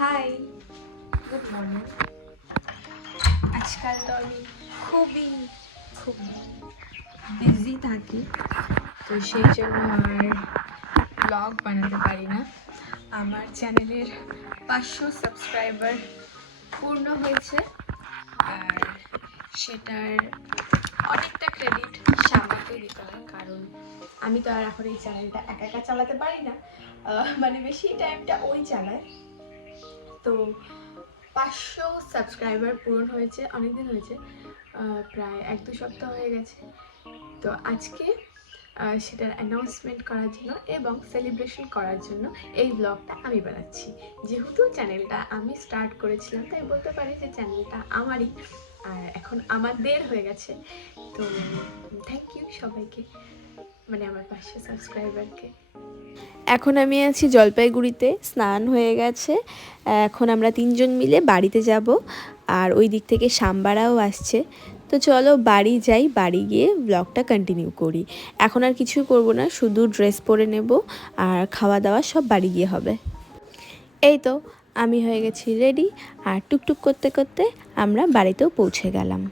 High, good morning. আজকাল তো আমি খুবই বিজি থাকি, তো সেই জন্য আর ব্লগ বানাতে পারি না। আমার চ্যানেলের 500 সাবস্ক্রাইবার পূর্ণ হয়েছে, আর সেটার অনেকটা ক্রেডিট শ্যামাকে দিতে হয়, কারণ আমি তো আর এখন এই চ্যানেলটা একা একা চালাতে পারি না। মানে বেশি টাইমটা ওই চালায়। তো 500 সাবস্ক্রাইবার পূরণ হয়েছে, অনেকদিন হয়েছে, প্রায় 1-2 সপ্তাহ হয়ে গেছে। তো আজকে সেটার অ্যানাউন্সমেন্ট করার জন্য এবং সেলিব্রেশন করার জন্য এই ব্লগটা আমি বানাচ্ছি। যেহেতু চ্যানেলটা আমি স্টার্ট করেছিলাম, তাই বলতে পারি যে চ্যানেলটা আমারই, আর এখন আমাদের হয়ে গেছে। তো থ্যাংক ইউ সবাইকে, মানে আমার 500 সাবস্ক্রাইবারকে। এখন আমি আছি জলপাইগুড়িতে, স্নান হয়ে গেছে। এখন আমরা 3জন মিলে বাড়িতে যাব, আর ওই দিক থেকে সাম্বারাও আসছে। তো চলো বাড়ি যাই, বাড়ি গিয়ে ব্লগটা কন্টিনিউ করি। এখন আর কিছুই করব না, শুধু ড্রেস পরে নেব, আর খাওয়া দাওয়া সব বাড়ি গিয়ে হবে। এই তো আমি হয়ে গেছি রেডি, আর টুকটুক করতে করতে আমরা বাড়িতেও পৌঁছে গেলাম।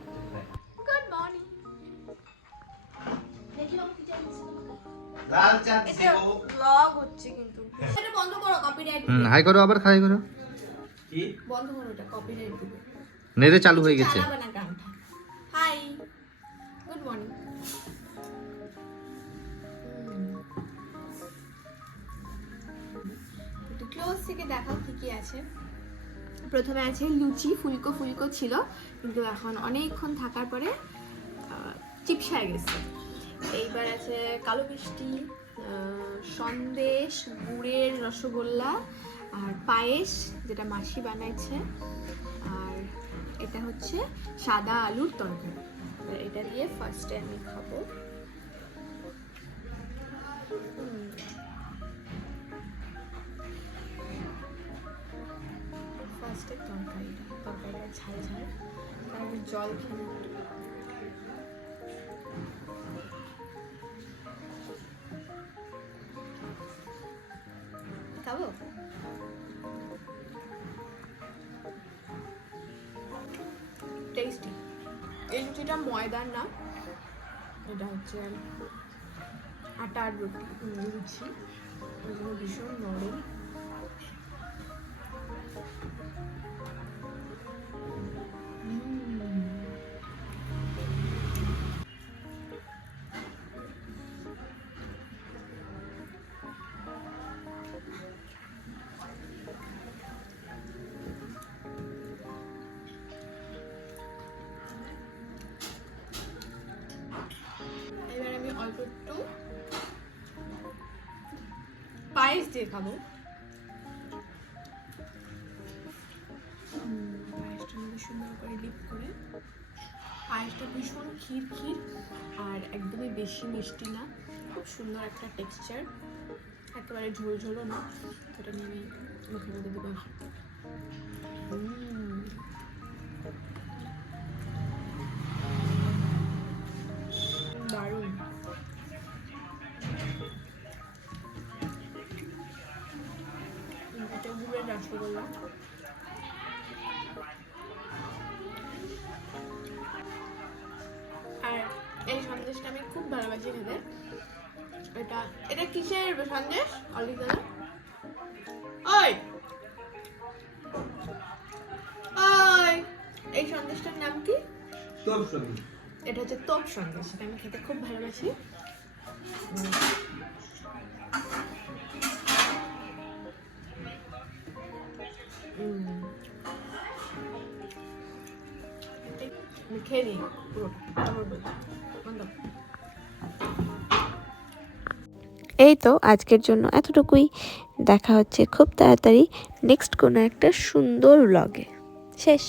Good morning. লাল চাঁদ দেখো ব্লগ হচ্ছে কিন্তু এটা বন্ধ করো, কপিরাইট হাই করো, আবার হাই করো। কি বন্ধ করো, এটা কপিরাইট দিবে। নেড়ে চালু হয়ে গেছে। চালাবে না গানটা। Hi, good morning. একটু ক্লোজ থেকে দেখাও কি কি আছে। প্রথমে আছে লুচি, ফুলকো ফুলকো ছিল, কিন্তু এখন অনেকক্ষণ থাকার পরে চিপসায় গেছে। এইবার আছে কালো মিষ্টি, সন্দেশ, গুড়ের রসগোল্লা, আর পায়েস যেটা মাসি বানাইছে, আর এটা হচ্ছে সাদা আলুর তরকারি। এটা দিয়ে ফার্স্টে আমি খাবো। ফার্স্টে তরকারিটা ঝাল ঝাল, তার আমি জল খেয়ে একটু। খাবো? টেস্টি। এই লুচিটা ময়দার না, এটা হচ্ছে আটার লুচি, এগুলো ভীষণ নরম। এবার আমি অল্প একটু পায়েস দিয়ে খাবো। পায়েসটা মধ্যে সুন্দর করে ডিপ করে। পায়েসটা ভীষণ ক্ষীর ক্ষীর, আর একদমই বেশি মিষ্টি না, খুব সুন্দর একটা টেক্সচার, একেবারে ঝোল ঝোলও না। এটা নিয়ে আমি মুখের মধ্যে দেবো। দারুণ। এটা গুড়ের রসগোল্লা। আর এই সন্দেশটা আমি খুব ভালোবাসি খেতে। এটা এটা কিসের সন্দেশ অরিজিনাল? ওই ওই এই সন্দেশটার নাম কি? তোপ সন্দেশ। এটা হচ্ছে তোপ সন্দেশ, এটা আমি খেতে খুব ভালোবাসি। খেয়ে নিই পুরোটা, তারপর বলছি। বন্ধ। এই তো আজকের জন্য এতটুকুই। দেখা হচ্ছে খুব তাড়াতাড়ি নেক্সট কোনো একটা সুন্দর ব্লগে। শেষ।